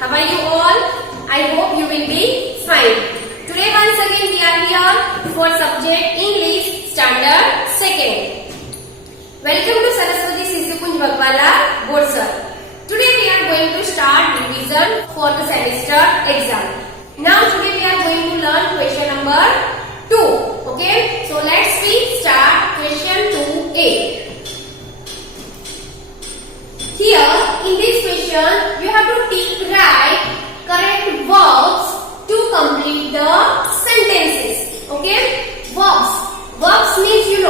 How are you all? I hope you will be fine. Today once again we are here for subject English Standard 2nd. Welcome to Saraswati Sisikunj Bagwala Board Sir. Today we are going to start revision for the semester exam. Now today we are going to learn question number 2. Okay, so let's we start question 2A. Here in this question you have to write correct verbs to complete the sentences. Okay, verbs means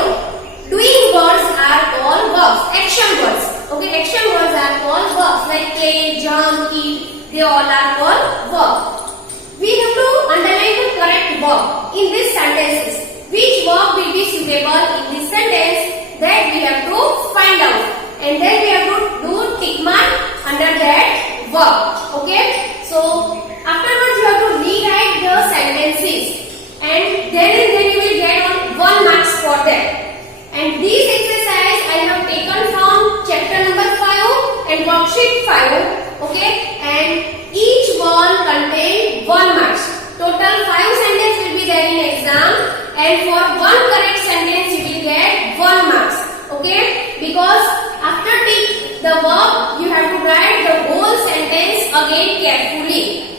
doing words are called verbs, action words. Okay, action words are called verbs like play, jump, eat, they all are called verbs. We have to underline the correct verb in these sentences. Which verb will be suitable in this sentence, that we have to find out, and then we have to do tick mark under that verb. Okay, so afterwards you have to rewrite the sentences, and then you will get 1 marks for that. And this exercise I have taken from chapter number 5 and worksheet 5. Okay, and each one contain 1 marks. Total 5 sentences will be there in exam, and for 1 correct sentence you will get 1 marks. Okay, because after tick the verb you have to write the whole sentence again carefully.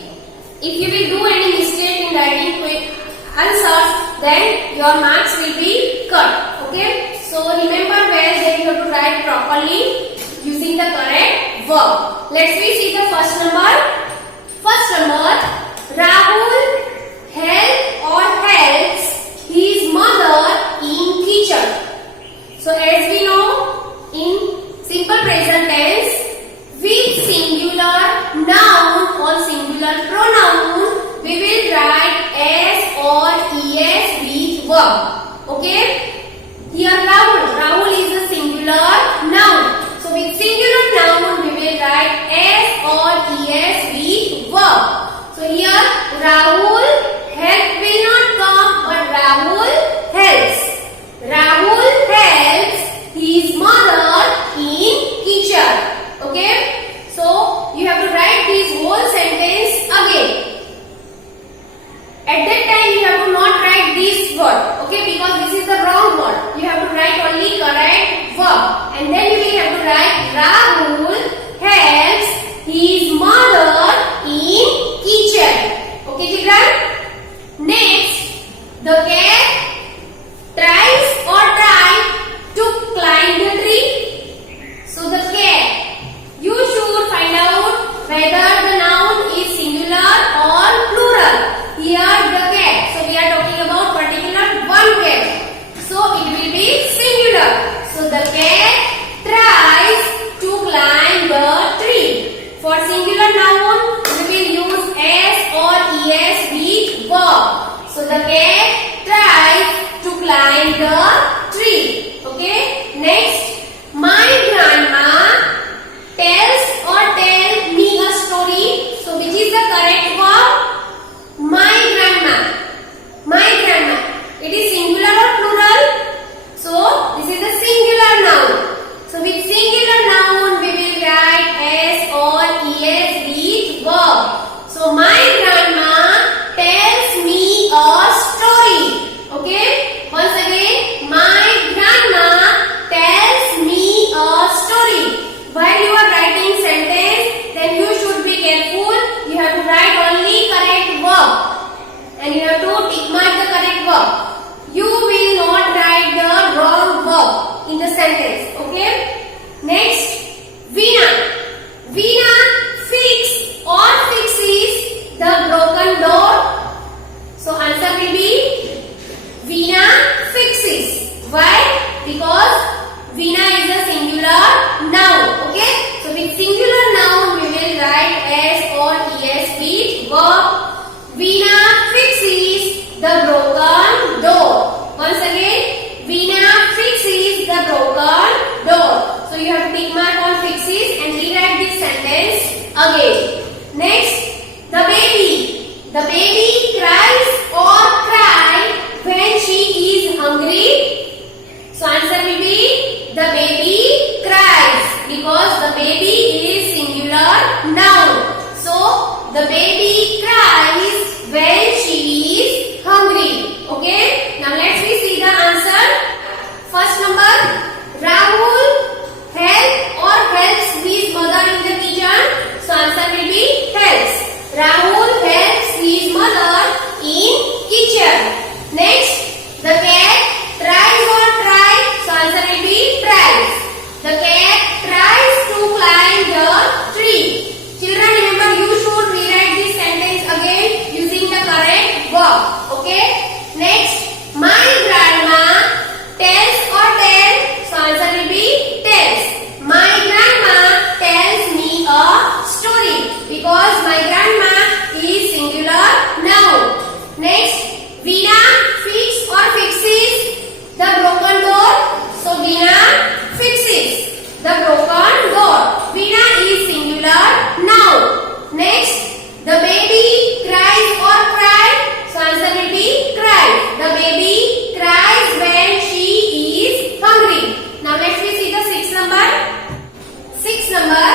If you will do any mistake in writing answers, then your marks will be cut. Okay, so remember well that you have to write properly using the correct verb. Let's see the first number. First number, Rahul helps his mother in kitchen. So as we know, in simple present tense, with singular noun or singular pronoun, we will write s or es with verb. Okay, here Rahul is a singular noun. So with singular noun we will write s or es with verb. So here Rahul will not come, but Rahul helps. Rahul helps his mother in kitchen. Okay, so you have to write this whole sentence again. At that time you have to not write this word, okay, because this is the wrong word. You have to write only correct verb, and then you will have to write Rahul helps his mother in kitchen. Okay, children. Next, the cat tries to climb the tree. So the cat, you should find out whether the noun is singular or plural. Here the cat, so we are talking about particular one cat, so it will be singular. So the cat tries to climb the tree. For singular noun we will use s or es with verb. So the cat tries to climb the tree. Okay, next, my grandma tell me a story. So which is the correct verb? My grandma. It is singular or plural? So this is the singular noun. So with singular noun we will write s or es with verb. So my grandma tells me a story. Okay, once again, my grandma tells me a story. While you are writing sentence, then you should be careful. You have to write only correct verb, and you have to tick mark the correct verb. You will not write the wrong verb in the sentence. Okay, next, Veena fixes the broken door. So answer will be Veena fixes. Why? Because Veena is a singular noun. Okay, so with singular noun we will write s or es with verb. Veena fixes the broken door. Once again, Veena fixes the broken door. So you have to tick mark on fixes and the baby cries when she is hungry. Okay, now let's see the answer. First number, Rahul helps his mother in the kitchen. So answer will be helps. Rahul helps his mother in kitchen. Next, the cat tries or try. So answer will be tries. The cat tries to climb the tree. Children, remember you should rewrite this sentence again using the correct verb. Okay. Next, my grandma tells or tell. So answer will be tells. My grandma tells me a story because my grandma is singular noun. Next, Veena fixes or fixes the broken door. So Veena fixes the broken door. Veena is singular noun. Next, the baby cries or cried. So answer will be cried. The baby cries when she is hungry. Now let's see the sixth number. Sixth number,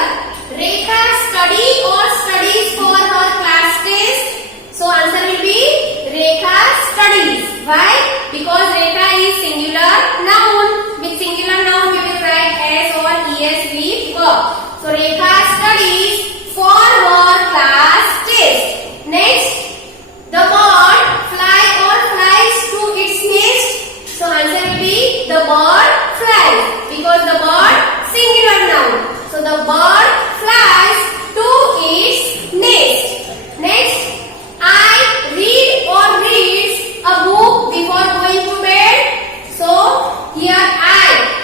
Rekha studies for her class test. So answer will be Rekha studies. Why? Because Rekha is singular noun. With singular noun we will write S or ES with verb. So Rekha studies for her class test. Next, the bird flies to its nest. So answer will be the bird flies because the bird singular noun. So the bird flies to its nest. Next, I read or reads a book before going to bed. So here I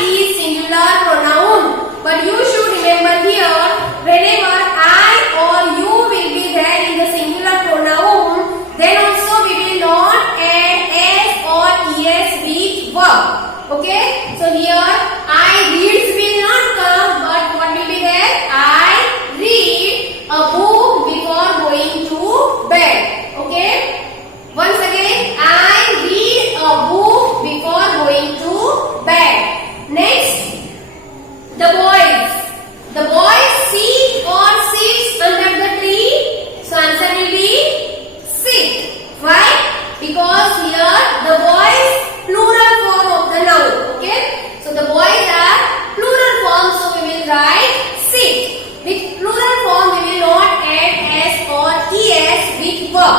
is singular pronoun. But you should remember here, whenever I or you will be there in the singular pronoun, then also we will not add S or ES with verb. Okay? So here I reads will not come, but what will be there? I read a book before going to bed. Okay? Once again, I read a book before going to bed. Next, the boys. The boys sit or sits under the tree. So answer will be sit. Why? Because here the boys plural form of the noun. Okay? So the boys are plural form. So we will write sit. With plural form we will not add S or ES with verb.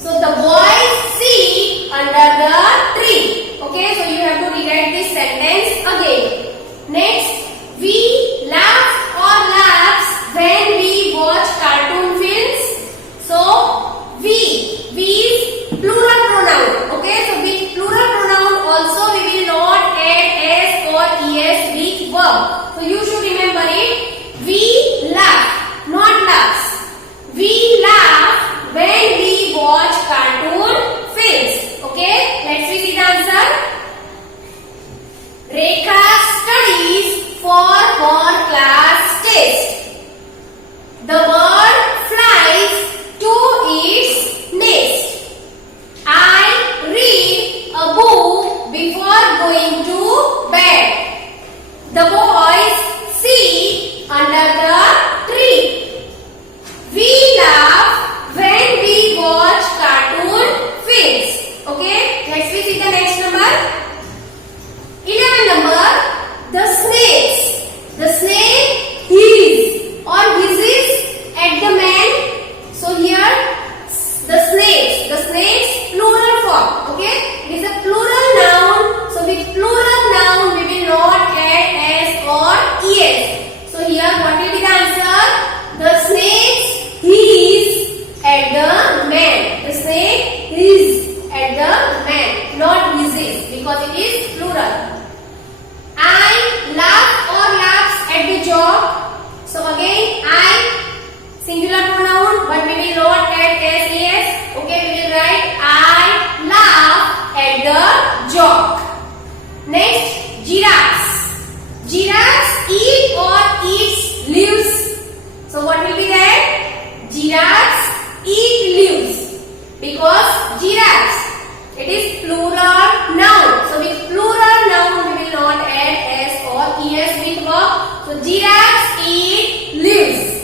So the boys sit under the tree. Okay? So you have to rewrite this sentence again. Next, we laugh or laughs when we watch cartoon films. So we is plural pronoun. Okay, so with plural pronoun also we will not add S or ES with verb. So you should remember it. We laugh, not laughs. We laugh when we watch cartoon films. Okay, let's see the answer. Rekha studies for her class test. The bird flies to its nest. I read a book before going to bed. The boys sit under the tree. We laugh when we watch cartoon films. Okay, let's see the next number. 11 number, the snakes. The snake hisses or hisses at the man. So here the snakes plural form. Okay, it is a plural noun. So with plural noun we will not add S or ES. So here what will be the answer? The snakes hiss at the man. The snake hiss at the man, not hisses, because it is plural. I laugh or laughs at the job. So again I singular pronoun, but we will not add S, ES. Okay, we will write I laugh at the job. Next, giraffes. Giraffes eat or eats leaves. So what will be that? Giraffes eat leaves because giraffes, it is plural noun. So with plural noun we will not add S or ES with verb. So giraffes eat leaves.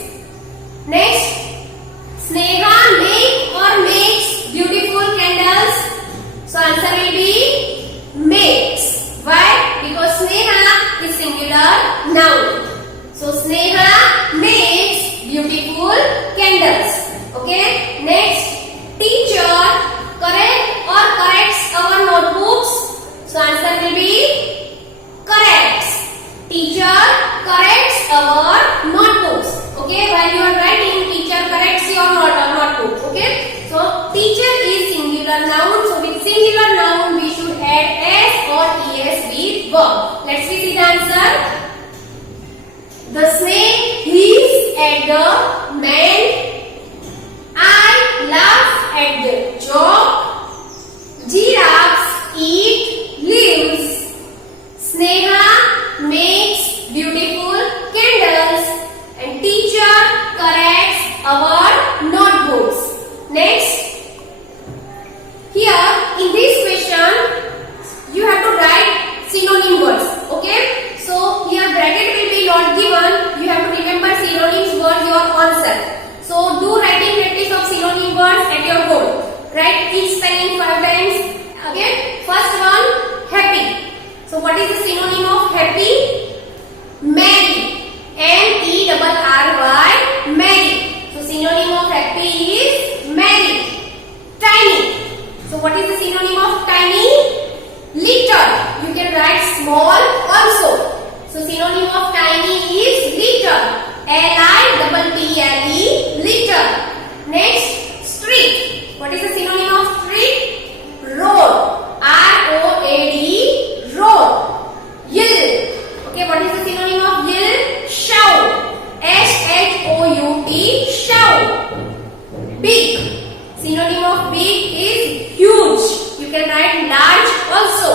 Next, Sneha make or makes beautiful candles. So answer will be makes. Why? Because Sneha is singular noun. So Sneha makes beautiful candles. Okay. Next, teacher correct or corrects our notebooks. So answer will be corrects. Teacher corrects our notebooks. Okay, while you are writing, teacher corrects your notebook. Okay, so teacher is singular noun. So with singular noun, we should add s or es with verb. Let's see the answer. The snake hiss at the man. I laugh at the joke. Giraffes eat leaves. Sneha makes beautiful candles. And teacher corrects our notebooks. Next, here in this question, you have to write synonym words. Okay, so here bracket will be not given. You have to remember synonyms words your answer. So do writing practice of synonym words at your home. Write each spelling 5 times. Okay, first one, happy. So what is the synonym of happy? Merry. M-E-R-R-Y, merry. So synonym of happy is merry. Tiny. So what is the synonym of tiny? Little. You can write small also. So synonym of tiny is little. L-I-T-T-L-E, little. Next, street. What is the synonym of street? Road. R-O-A-D, road. Yield. Okay, what is the synonym of yield? Shout. S-H-O-U-T, shout. Big. Synonym of big is huge. You can write large also.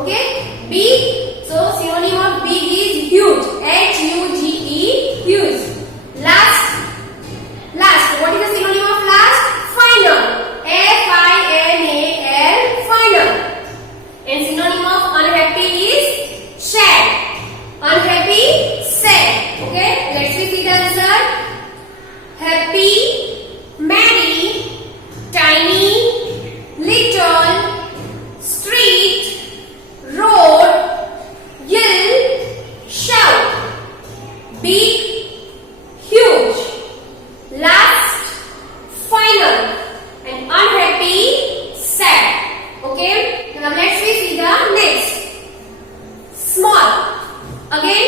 Okay, big. So synonym of big is huge. H-U-G-E, huge. Last. What is the synonym of last? Final. F-I-N-A-L, final. And synonym of unhappy is sad. Unhappy, sad. Okay, let's see the answer. Happy, merry, tiny, little, street, road, yield, shout. Big, huge. Last, final. And unhappy, sad. Okay, now let's see the next. Small. Again,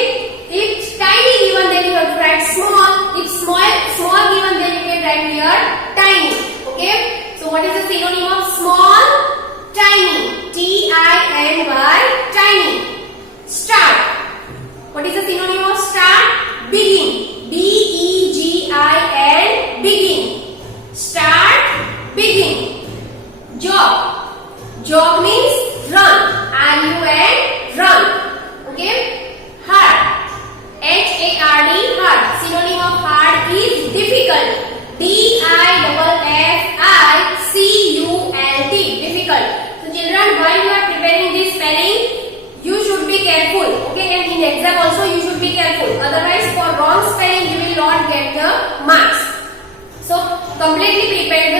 if tiny given, then you have to write small. If small given, then you can write here tiny. Okay. So what is the synonym of small? Tiny. T-I-N-Y. Tiny. Start. What is the synonym of start? Begin. B-E-G-I-N. Begin. Start. Begin. Jog. Jog means run. R-U-N. Run. Okay. Hard. H-A-R-D, hard. Synonym of hard is difficult. D-I-F-F-I-C-U-L-T, difficult. So children, while you are preparing this spelling, you should be careful. Okay, and in exam also you should be careful. Otherwise, for wrong spelling, you will not get the marks. So completely prepare the